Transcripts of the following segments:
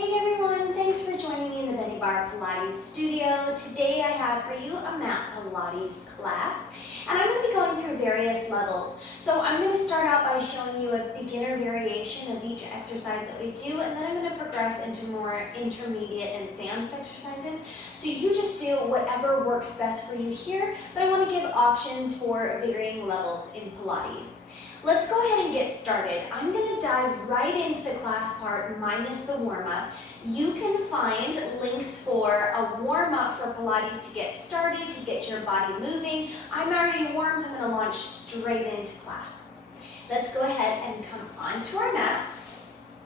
Hey everyone, thanks for joining me in the Benniebarre Pilates studio. Today I have for you a mat Pilates class, and I'm going to be going through various levels. So I'm going to start out by showing you a beginner variation of each exercise that we do, and then I'm going to progress into more intermediate and advanced exercises. So you just do whatever works best for you here, but I want to give options for varying levels in Pilates. Let's go ahead and get started. I'm going to dive right into the class part minus the warm-up. You can find links for a warm-up for Pilates to get started, to get your body moving. I'm already warm, so I'm going to launch straight into class. Let's go ahead and come onto our mats.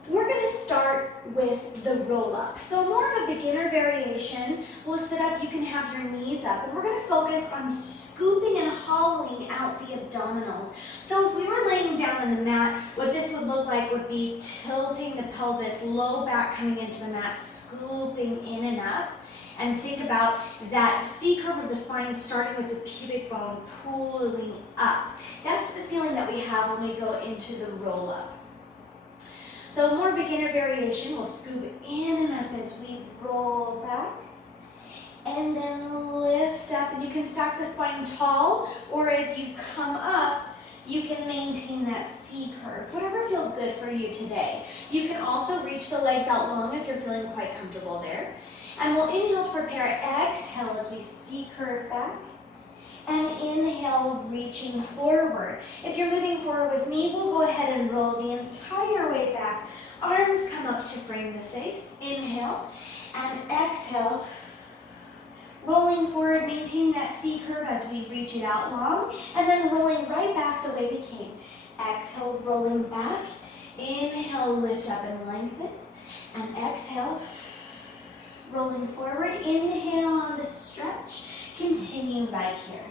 We're going to start with the roll-up. So more of a beginner variation. We'll sit up, you can have your knees up, and we're going to focus on scooping and hollowing out the abdominals. So if we were laying down on the mat, what this would look like would be tilting the pelvis, low back coming into the mat, scooping in and up. And think about that C curve of the spine starting with the pubic bone pulling up. That's the feeling that we have when we go into the roll-up. So more beginner variation, we'll scoop in and up as we roll back. And then lift up, and you can stack the spine tall, or as you come up, you can maintain that C curve, whatever feels good for you today. You can also reach the legs out long if you're feeling quite comfortable there. And we'll inhale to prepare, exhale as we C curve back. And inhale, reaching forward. If you're moving forward with me, we'll go ahead and roll the entire way back. Arms come up to frame the face. Inhale and exhale. Rolling forward, maintain that C curve as we reach it out long, and then rolling right back the way we came. Exhale, rolling back. Inhale, lift up and lengthen. And exhale, rolling forward. Inhale on the stretch. Continue right here.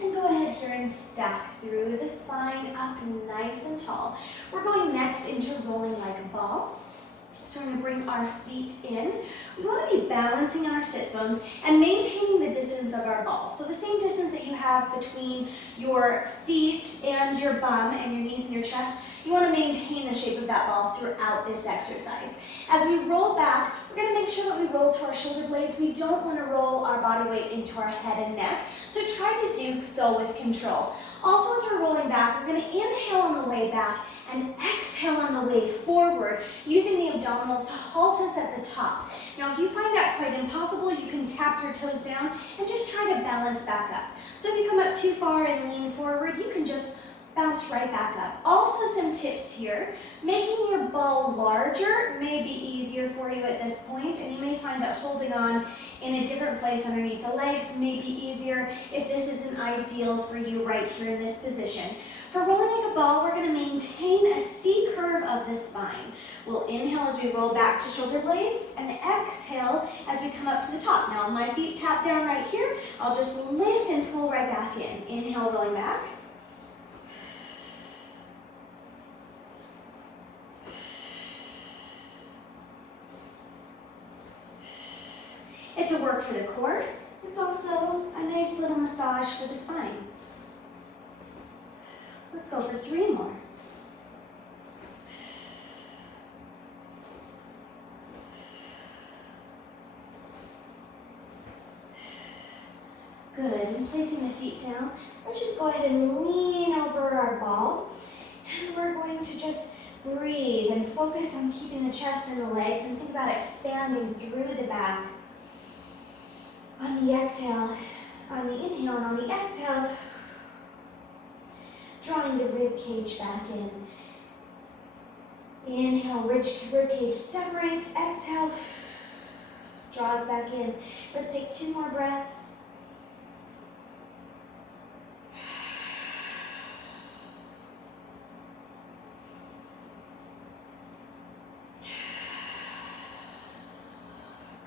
And go ahead here and stack through the spine up nice and tall. We're going next into rolling like a ball. So we're going to bring our feet in. We want to be balancing on our sits bones and maintaining the distance of our ball. So the same distance that you have between your feet and your bum and your knees and your chest, you want to maintain the shape of that ball throughout this exercise. As we roll back, we're going to make sure that we roll to our shoulder blades. We don't want to roll our body weight into our head and neck, so try to do so with control. Also, as we're rolling back, we're going to inhale on the way back and exhale on the way forward, using the abdominals to halt us at the top. Now, if you find that quite impossible, you can tap your toes down and just try to balance back up. So if you come up too far and lean forward, you can just bounce right back up. Also, some tips here. Making your ball larger may be easier for you at this point, and you may find that holding on in a different place underneath the legs may be easier if this isn't ideal for you right here in this position. For rolling like a ball, we're going to maintain a C curve of the spine. We'll inhale as we roll back to shoulder blades and exhale as we come up to the top. Now, my feet tap down right here. I'll just lift and pull right back in. Inhale, rolling back. It's a work for the core. It's also a nice little massage for the spine. Let's go for 3 more. Good, and placing the feet down, let's just go ahead and lean over our ball. And we're going to just breathe and focus on keeping the chest and the legs, and think about expanding through the back. On the exhale, on the inhale, and on the exhale, drawing the rib cage back in. Inhale, rib cage separates. Exhale, draws back in. Let's take 2 more breaths.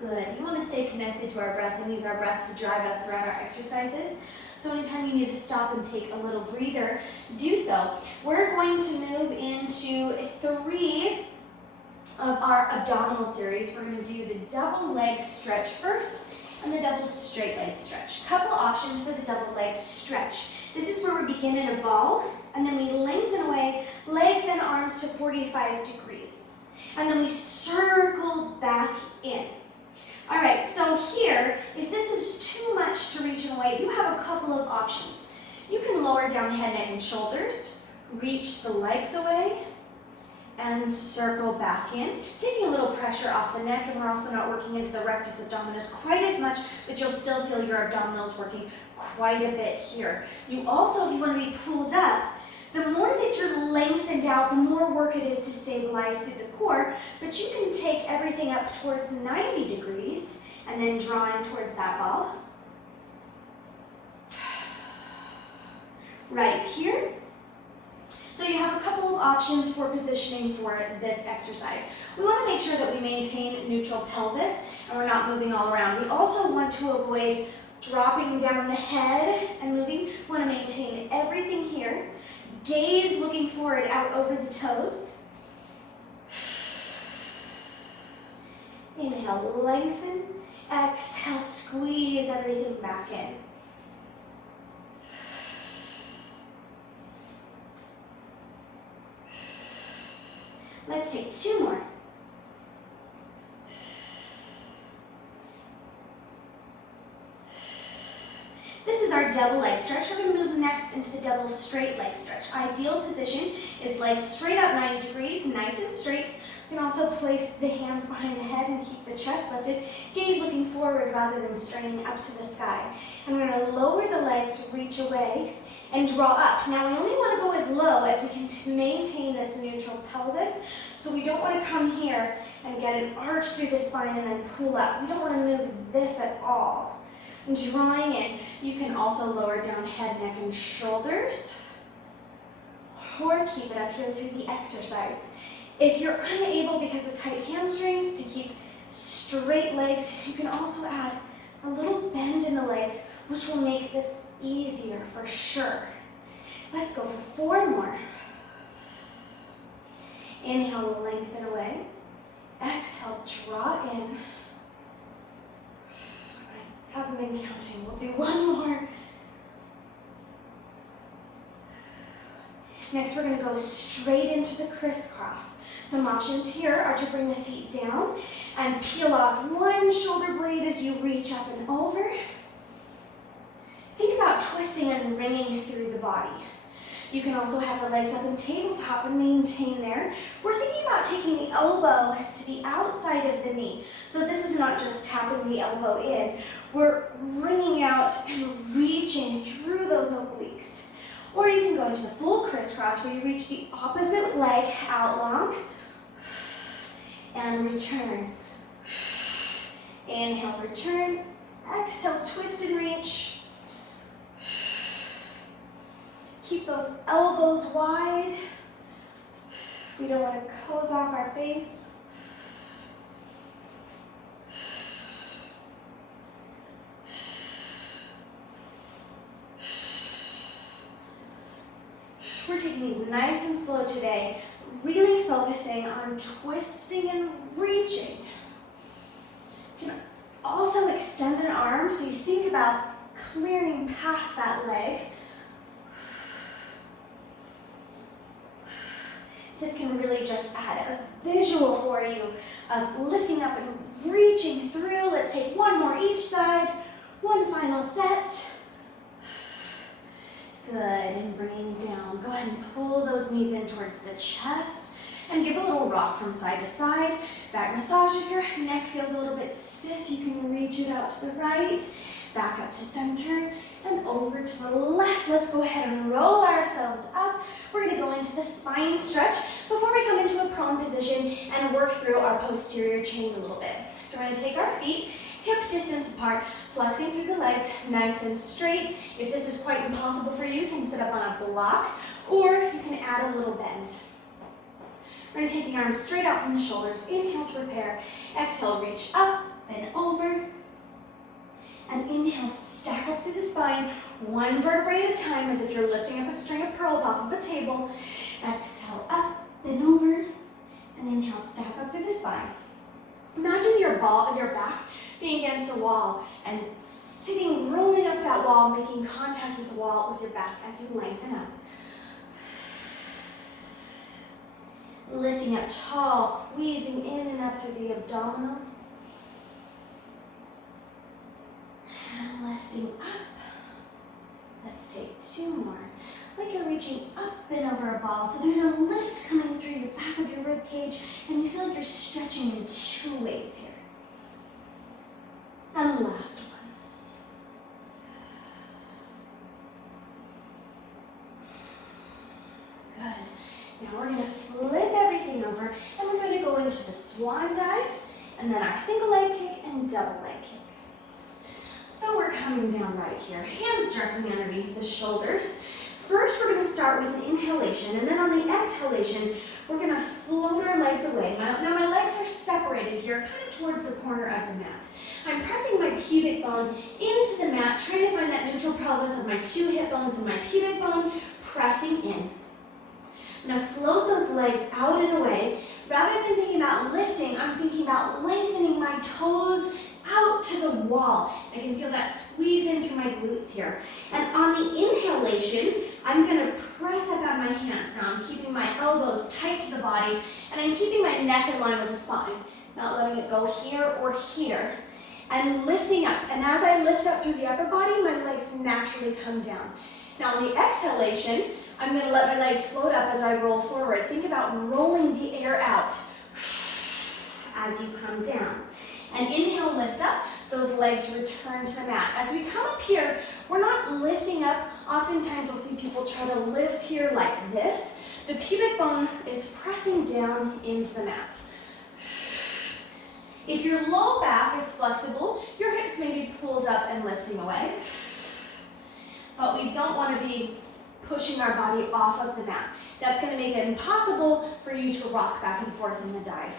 Good. You want to stay connected to our breath and use our breath to drive us throughout our exercises. So anytime you need to stop and take a little breather, do so. We're going to move into 3 of our abdominal series. We're going to do the double leg stretch first and the double straight leg stretch. Couple options for the double leg stretch. This is where we begin in a ball and then we lengthen away legs and arms to 45 degrees. And then we circle back in. All right, so here, if this is too much to reach away, you have a couple of options. You can lower down head, neck, and shoulders, reach the legs away, and circle back in, taking a little pressure off the neck, and we're also not working into the rectus abdominis quite as much, but you'll still feel your abdominals working quite a bit here. You also, if you want to be pulled up, the more that you're lengthened out, the more work it is to stabilize through the core, but you can take everything up towards 90 degrees and then draw in towards that ball. Right here. So you have a couple of options for positioning for this exercise. We want to make sure that we maintain neutral pelvis and we're not moving all around. We also want to avoid dropping down the head and moving. We want to maintain everything here. Gaze looking forward out over the toes. Inhale, lengthen. Exhale, squeeze everything back in. Let's take 2 more. This is our double leg stretch. We're going to move next into the double straight leg stretch. Ideal position is legs straight up 90 degrees, nice and straight. You can also place the hands behind the head and keep the chest lifted. Gaze looking forward rather than straining up to the sky. And we're going to lower the legs, reach away, and draw up. Now we only want to go as low as we can maintain this neutral pelvis. So we don't want to come here and get an arch through the spine and then pull up. We don't want to move this at all. Drawing in, you can also lower down head, neck, and shoulders, or keep it up here through the exercise. If you're unable, because of tight hamstrings, to keep straight legs, you can also add a little bend in the legs, which will make this easier for sure. Let's go for 4 more. Inhale, lengthen away. Exhale, draw in. Haven't been counting. We'll do 1 more. Next, we're going to go straight into the crisscross. Some options here are to bring the feet down and peel off one shoulder blade as you reach up and over. Think about twisting and wringing through the body. You can also have the legs up in tabletop and maintain there. We're thinking about taking the elbow to the outside of the knee. So this is not just tapping the elbow in. We're wringing out and reaching through those obliques. Or you can go into the full crisscross where you reach the opposite leg out long and return. Inhale, return. Exhale, twist and reach. Keep those elbows wide. We don't want to close off our face. We're taking these nice and slow today, really focusing on twisting and reaching. You can also extend an arm, so you think about clearing past that leg. This can really just add a visual for you of lifting up and reaching through. Let's take 1 more each side. 1 final set. Good, and bringing down. Go ahead and pull those knees in towards the chest and give a little rock from side to side. Back massage. If your neck feels a little bit stiff, you can reach it out to the right, back up to center, and over to the left. Let's go ahead and roll ourselves up. We're going to go into the spine stretch before we come into a prone position and work through our posterior chain a little bit. So we're going to take our feet hip distance apart, flexing through the legs nice and straight. If this is quite impossible for you, you can sit up on a block, or you can add a little bend. We're going to take the arms straight out from the shoulders. Inhale to repair. Exhale, reach up and over. And inhale, stack up through the spine, one vertebrae at a time, as if you're lifting up a string of pearls off of a table. Exhale, up and over, and inhale, stack up through the spine. Imagine your back being against the wall and sitting, rolling up that wall, making contact with the wall with your back as you lengthen up. Lifting up tall, squeezing in and up through the abdominals. And lifting up. Let's take two more. Like you're reaching up and over a ball. So there's a lift coming through your back of your rib cage, and you feel like you're stretching in two ways here. And the last one. Good. Now we're going to flip everything over, and we're going to go into the Swan Dive, and then our single leg kick and double leg kick. So we're coming down right here, hands directly underneath the shoulders. First, we're going to start with an inhalation, and then on the exhalation, we're going to float our legs away. Now my legs are separated here, kind of towards the corner of the mat. I'm pressing my pubic bone into the mat, trying to find that neutral pelvis of my two hip bones and my pubic bone, pressing in. I'm going to float those legs out and away. Rather than thinking about lifting, I'm thinking about lengthening my toes out to the wall. I can feel that squeeze in through my glutes here. And on the inhalation, I'm going to press up on my hands. Now I'm keeping my elbows tight to the body, and I'm keeping my neck in line with the spine. Not letting it go here or here. And lifting up. And as I lift up through the upper body, my legs naturally come down. Now on the exhalation, I'm going to let my legs float up as I roll forward. Think about rolling the air out as you come down. And inhale, lift up, those legs return to the mat. As we come up here, we're not lifting up. Oftentimes I'll see people try to lift here like this. The pubic bone is pressing down into the mat. If your low back is flexible, your hips may be pulled up and lifting away. But we don't want to be pushing our body off of the mat. That's going to make it impossible for you to rock back and forth in the dive.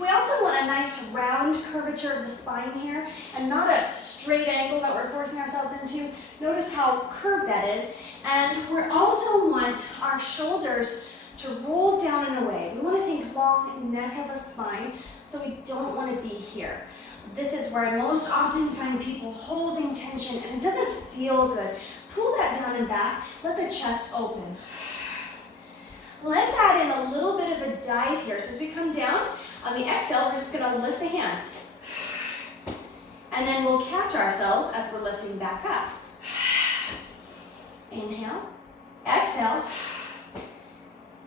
We also want a nice round curvature of the spine here, and not a straight angle that we're forcing ourselves into. Notice how curved that is. And we also want our shoulders to roll down and away. We want to think long neck of a spine, so we don't want to be here. This is where I most often find people holding tension, and it doesn't feel good. Pull that down and back. Let the chest open. Let's add in a little bit of a dive here. So as we come down, on the exhale, we're just going to lift the hands. And then we'll catch ourselves as we're lifting back up. Inhale, exhale,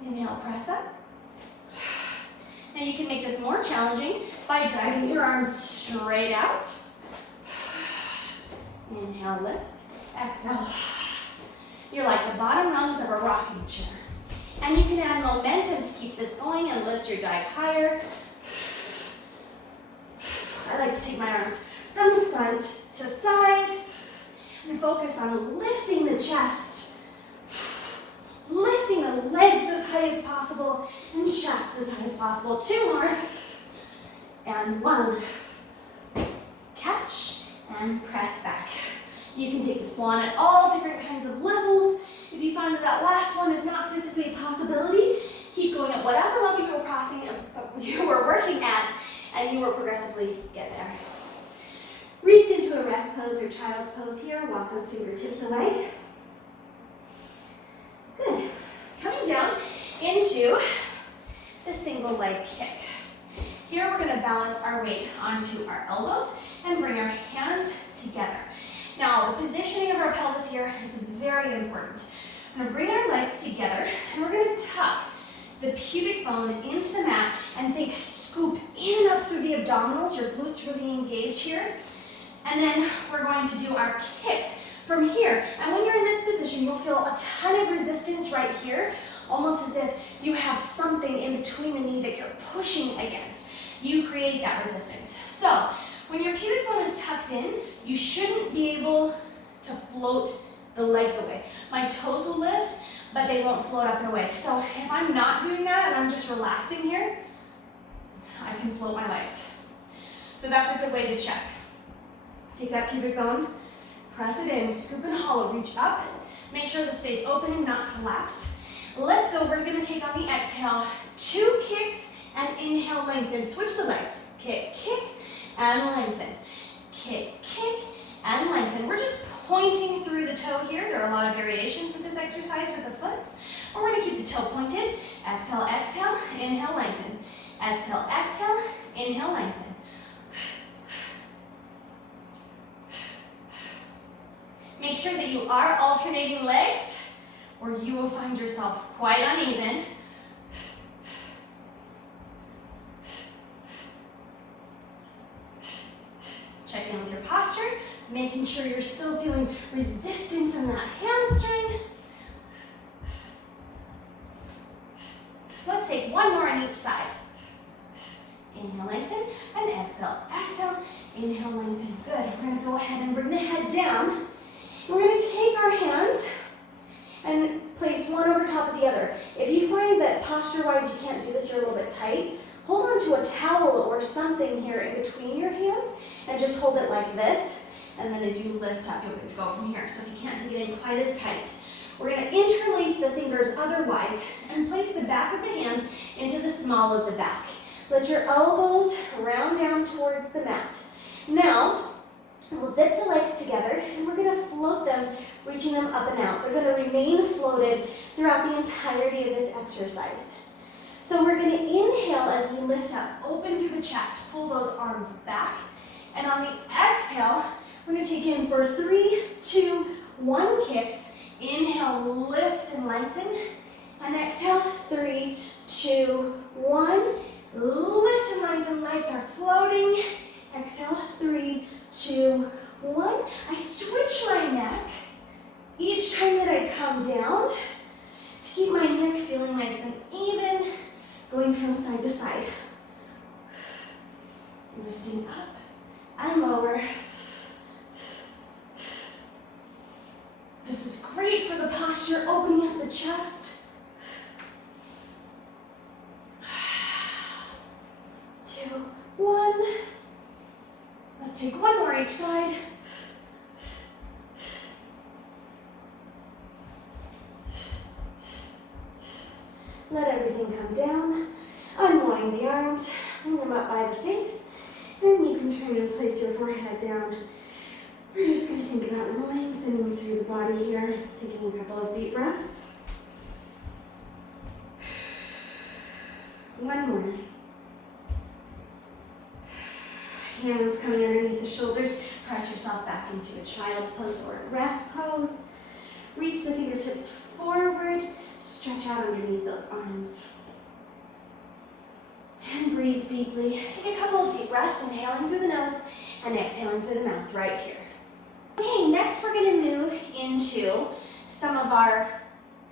inhale, press up. Now you can make this more challenging by diving your arms straight out. Inhale, lift, exhale. You're like the bottom rungs of a rocking chair. And you can add momentum to keep this going and lift your dive higher. I like to take my arms from the front to side and focus on lifting the chest, lifting the legs as high as possible and chest as high as possible. Two more. And one. Catch and press back. You can take the swan at all different kinds of levels. If you find that that last one is not physically a possibility, keep going at whatever level you were working at, and you will progressively get there. Reach into a rest pose or child's pose here. Walk those fingertips away. Good. Coming down into the single leg kick. Here we're going to balance our weight onto our elbows and bring our hands together. Now, the positioning of our pelvis here is very important. I'm going to bring our legs together, and we're going to tuck the pubic bone into the mat and think scoop in and up through the abdominals. Your glutes really engage here. And then we're going to do our kicks from here. And when you're in this position, you'll feel a ton of resistance right here, almost as if you have something in between the knee that you're pushing against. You create that resistance. So, when your pubic bone is tucked in, you shouldn't be able to float the legs away. My toes will lift, but they won't float up and away. So if I'm not doing that and I'm just relaxing here, I can float my legs. So that's a good way to check. Take that pubic bone, press it in, scoop and hollow, reach up. Make sure this stays open and not collapsed. Let's go. We're going to take on the exhale 2 kicks and inhale, lengthen. Switch the legs. Kick, kick, and lengthen. Kick, kick, and lengthen. We're just pointing through the toe here. There are a lot of variations with this exercise with the foot. But we're going to keep the toe pointed. Exhale, exhale, inhale, lengthen. Exhale, exhale, inhale, lengthen. Make sure that you are alternating legs, or you will find yourself quite uneven. Check in with your posture, making sure you're still feeling resistance in that hamstring. Let's take one more on each side. Inhale, lengthen, and exhale, exhale, inhale, lengthen. Good. We're going to go ahead and bring the head down. We're going to take our hands and place one over top of the other. If you find that posture-wise you can't do this, you're a little bit tight, hold on to a towel or something here in between your hands and just hold it like this. And then as you lift up, you're going to go from here. So if you can't take it in quite as tight, we're going to interlace the fingers otherwise and place the back of the hands into the small of the back. Let your elbows round down towards the mat. Now, we'll zip the legs together and we're going to float them, reaching them up and out. They're going to remain floated throughout the entirety of this exercise. So we're going to inhale as we lift up, open through the chest, pull those arms back. And on the exhale, we're going to take in for 3, 2, 1 kicks. Inhale, lift and lengthen. And exhale, 3, 2, 1. Lift and lengthen, legs are floating. Exhale, 3, 2, 1. I switch my neck each time that I come down to keep my neck feeling nice and even, going from side to side. Lifting up and lower. This is great for the posture, opening up the chest. 2, 1. Let's take one more each side. Let everything come down. Unwind the arms, bring them up by the face, and you can turn and place your forehead down. We're just going to think about lengthening through the body here, taking a couple of deep breaths. One more. Hands coming underneath the shoulders. Press yourself back into a child's pose or a rest pose. Reach the fingertips forward. Stretch out underneath those arms. And breathe deeply. Take a couple of deep breaths, inhaling through the nose and exhaling through the mouth right here. Okay, next we're going to move into some of our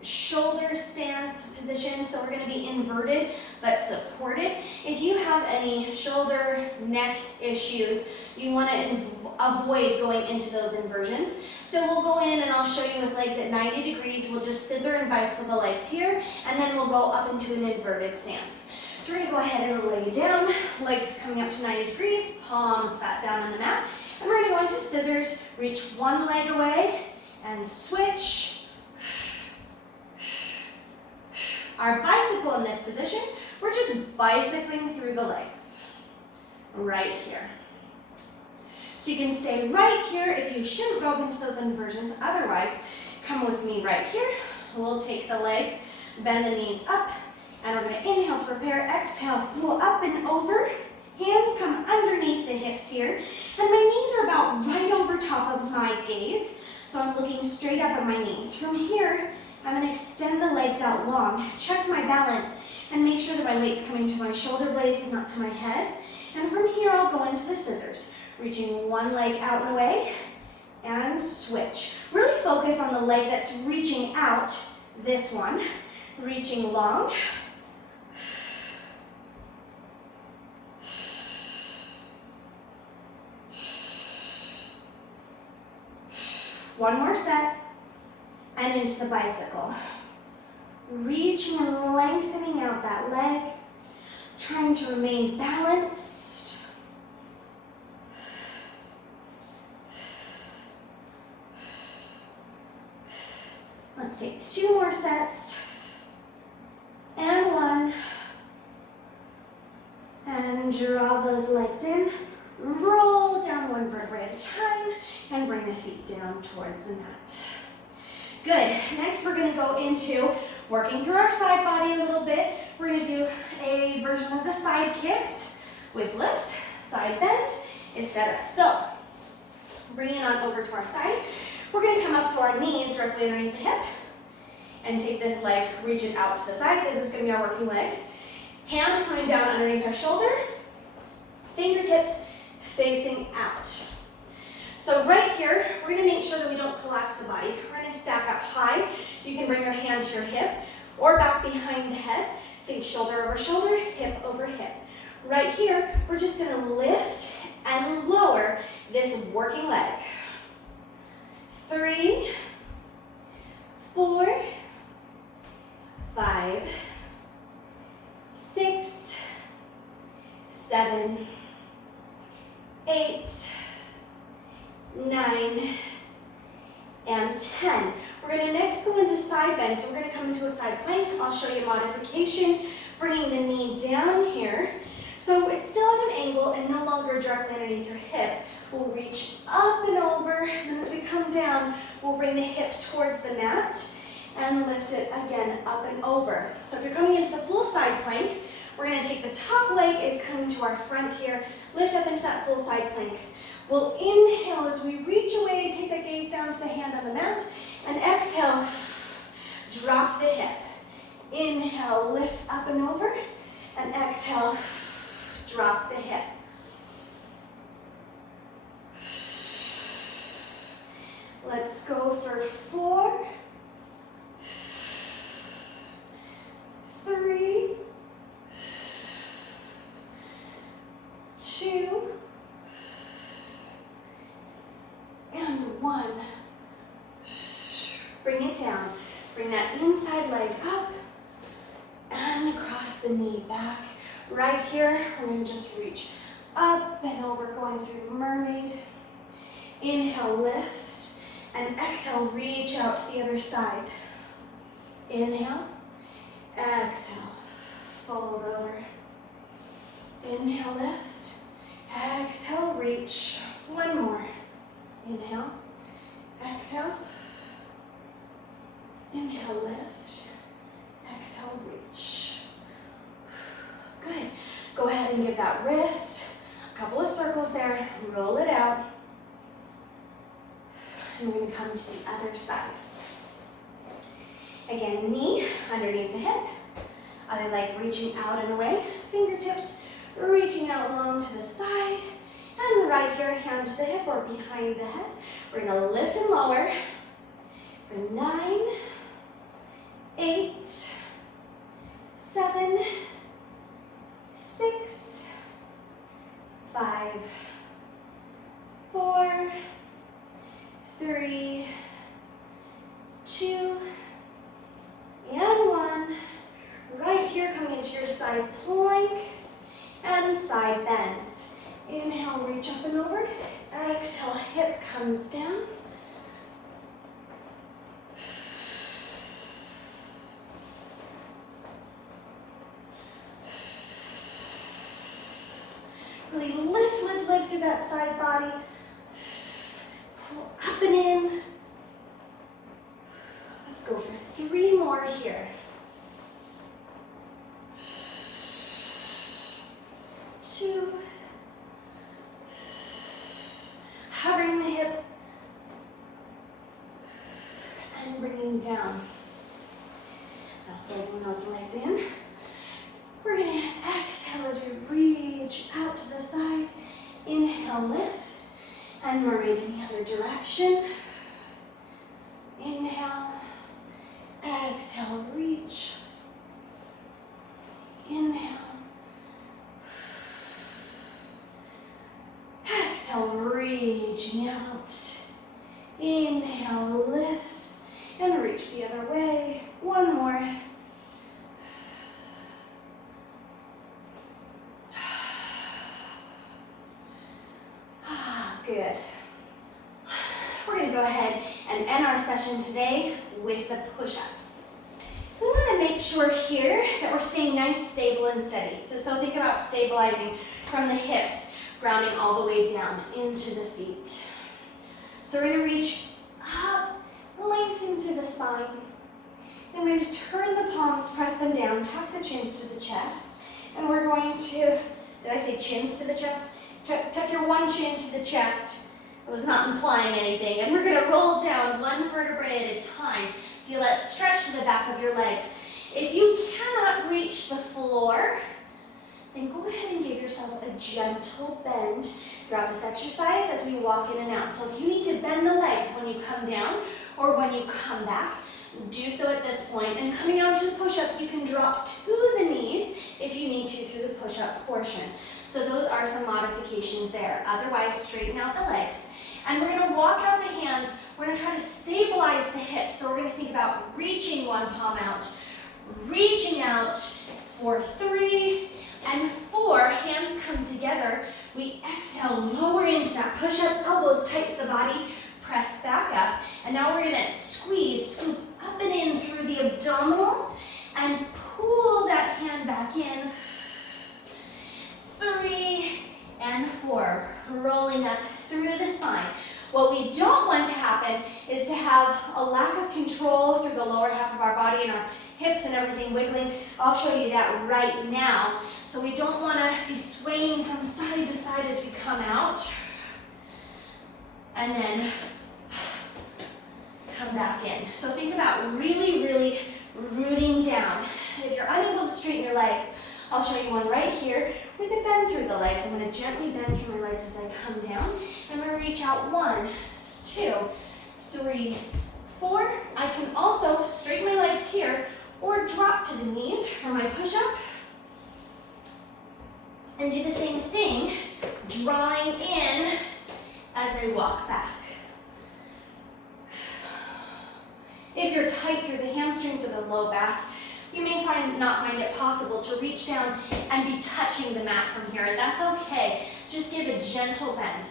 shoulder stance positions. So we're going to be inverted but supported. If you have any shoulder, neck issues, you want to avoid going into those inversions. So we'll go in and I'll show you with legs at 90 degrees. We'll just scissor and bicycle the legs here, and then we'll go up into an inverted stance. So we're going to go ahead and lay down, legs coming up to 90 degrees, palms flat down on the mat. And we're going to go into scissors, reach one leg away, and switch. Our bicycle in this position, we're just bicycling through the legs, right here. So you can stay right here if you shouldn't go into those inversions. Otherwise, come with me right here. We'll take the legs, bend the knees up, and we're going to inhale to prepare. Exhale, pull up and over. Hands come underneath the hips here, and my knees are about right over top of my gaze, so I'm looking straight up at my knees. From here, I'm going to extend the legs out long, check my balance, and make sure that my weight's coming to my shoulder blades and not to my head. And from here, I'll go into the scissors, reaching one leg out and away, and switch. Really focus on the leg that's reaching out, this one, reaching long. One more set, and into the bicycle. Reaching and lengthening out that leg, trying to remain balanced. Let's take 2 more sets. And 1. And draw those legs in. Roll down 1 vertebrae at a time and bring the feet down towards the mat. Good. Next, we're going to go into working through our side body a little bit. We're going to do a version of the side kicks with lifts, side bend, etc. So, bring it on over to our side. We're going to come up to our knees directly underneath the hip and take this leg, reach it out to the side. This is going to be our working leg. Hand coming down underneath our shoulder, fingertips facing out. So right here, we're going to make sure that we don't collapse the body. We're going to stack up high. You can bring your hand to your hip or back behind the head. Think shoulder over shoulder, hip over hip. Right here, we're just going to lift and lower this working leg. 3, 4, 5, 6, 7, 8, 9, and 10. We're going to next go into side bend. So we're going to come into a side plank. I'll show you a modification, bringing the knee down here. So it's still at an angle and no longer directly underneath your hip. We'll reach up and over, and then as we come down, we'll bring the hip towards the mat and lift it again up and over. So if you're coming into the full side plank, we're going to take the top leg is coming to our front here, lift up into that full side plank. We'll inhale as we reach away, take that gaze down to the hand on the mat, and exhale, drop the hip. Inhale, lift up and over, and exhale, drop the hip. Let's go for 4, 3, 2, and 1. Bring it down. Bring that inside leg up and across the knee back. Right here, we're going to just reach up and over, going through mermaid. Inhale, lift, and exhale, reach out to the other side. Inhale, exhale, fold over. Inhale, lift, exhale, reach. 1 more. Inhale, exhale, inhale, lift, exhale, reach. Good. Go ahead and give that wrist a couple of circles there. Roll it out. And we're going to come to the other side. Again, knee underneath the hip. Other leg reaching out and away. Fingertips reaching out long to the side. And right here, hand to the hip or behind the head. We're going to lift and lower for 9, 8, 7, 6, 5, 4, 3, 2, and 1. Right here, coming into your side plank and side bends. Inhale, reach up and over. Exhale, hip comes down. Really lift through that side body. Pull up and in. Let's go for 3 more here. 2. Hovering the hip and bringing down. Now folding those legs in. We're going to exhale as we reach out to the side. Inhale, lift, and mermaid in the other direction. Inhale, exhale, reach. Inhale. Exhale, reaching out. Inhale, lift, and reach the other way. 1 more. Good. We're going to go ahead and end our session session today with the push-up. We want to make sure here that we're staying nice, stable, and steady. So think about stabilizing from the hips, grounding all the way down into the feet. So we're going to reach up, lengthen through the spine. Then we're going to turn the palms, press them down, tuck the chins to the chest. And we're going to, did I say chins to the chest? Tuck your one chin to the chest. I was not implying anything. And we're going to roll down one vertebrae at a time. Feel that stretch to the back of your legs. If you cannot reach the floor, then go ahead and give yourself a gentle bend throughout this exercise as we walk in and out. So if you need to bend the legs when you come down or when you come back, do so at this point. And coming out to the push-ups, you can drop to the knees if you need to through the push-up portion. So those are some modifications there. Otherwise, straighten out the legs. And we're going to walk out the hands. We're going to try to stabilize the hips. So we're going to think about reaching one palm out, reaching out for 3 and 4. Hands come together. We exhale, lower into that push-up, elbows tight to the body, press back up. And now we're going to squeeze, scoop up and in through the abdominals and pull that hand back in. 3 and 4, rolling up through the spine. What we don't want to happen is to have a lack of control through the lower half of our body and our hips and everything wiggling. I'll show you that right now. So we don't want to be swaying from side to side as we come out. And then come back in. So think about really, really rooting down. If you're unable to straighten your legs, I'll show you one right here with a bend through the legs. I'm going to gently bend through my legs as I come down. I'm going to reach out 1, 2, 3, 4. I can also straighten my legs here or drop to the knees for my push-up. And do the same thing, drawing in as I walk back. If you're tight through the hamstrings or the low back, you may not find it possible to reach down and be touching the mat from here, and that's okay. Just give a gentle bend.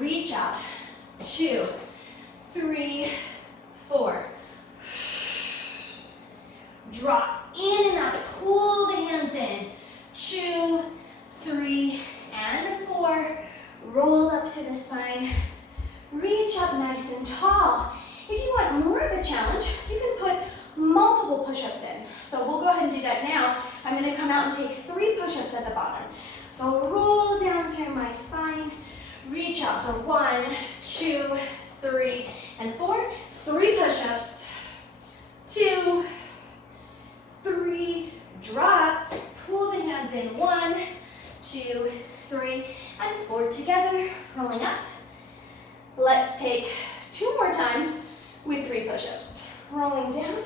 Reach out. 2, 3, 4. Drop in and out. Pull the hands in. 2, 3, and 4. Roll up through the spine. Reach up nice and tall. If you want more of a challenge, you can put multiple push-ups in. So we'll go ahead and do that now. I'm going to come out and take 3 push-ups at the bottom. So I'll roll down through my spine, reach out for 1, 2, 3, and 4. 3 push-ups. 2, 3, drop, pull the hands in. 1, 2, 3, and 4 together, rolling up. Let's take 2 more times with 3 push-ups. Rolling down.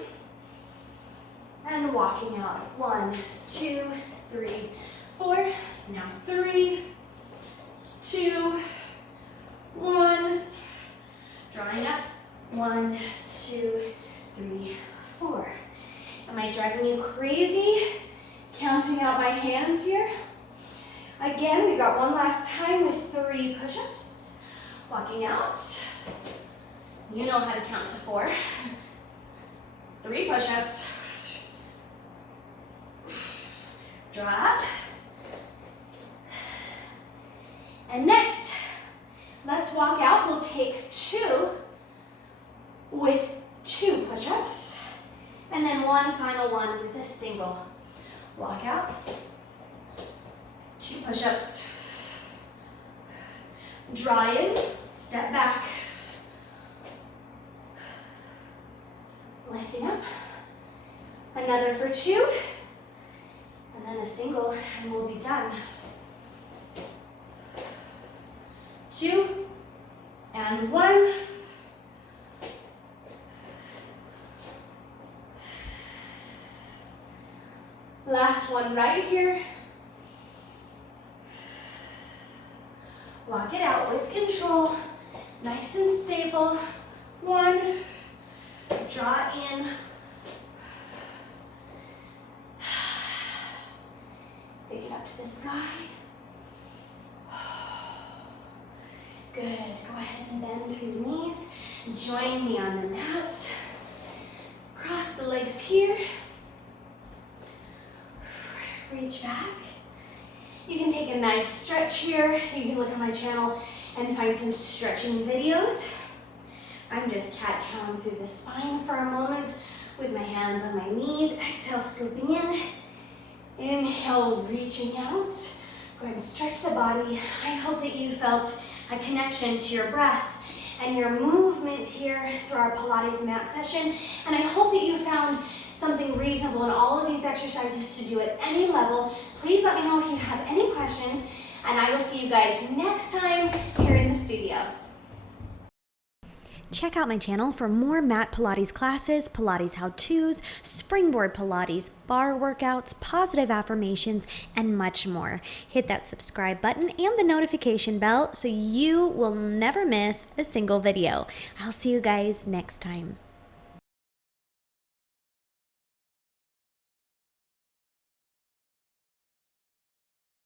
And walking out. 1, 2, 3, 4. Now 3, 2, 1. Drawing up. 1, 2, 3, 4. Am I driving you crazy? Counting out my hands here. Again, we got one last time with 3 push-ups. Walking out. You know how to count to 4. 3 push-ups. Drop. And next, let's walk out. We'll take 2 with 2 push-ups. And then one final one with a single. Walk out. 2 push-ups. Draw in, step back. Lifting up. Another for 2. And then a single, and we'll be done. 2, and 1. Last one right here. Walk it out with control, nice and stable. 1, draw in. Take it up to the sky. Good. Go ahead and bend through the knees. Join me on the mat. Cross the legs here. Reach back. You can take a nice stretch here. You can look on my channel and find some stretching videos. I'm just cat-cowing through the spine for a moment with my hands on my knees. Exhale, scooping in. Inhale, reaching out. Go ahead and stretch the body. I hope that you felt a connection to your breath and your movement here through our Pilates mat session. And I hope that you found something reasonable in all of these exercises to do at any level. Please let me know if you have any questions, and I will see you guys next time here in the studio. Check out my channel for more mat Pilates classes, Pilates how-tos, springboard Pilates, bar workouts, positive affirmations, and much more. Hit that subscribe button and the notification bell so you will never miss a single video. I'll see you guys next time.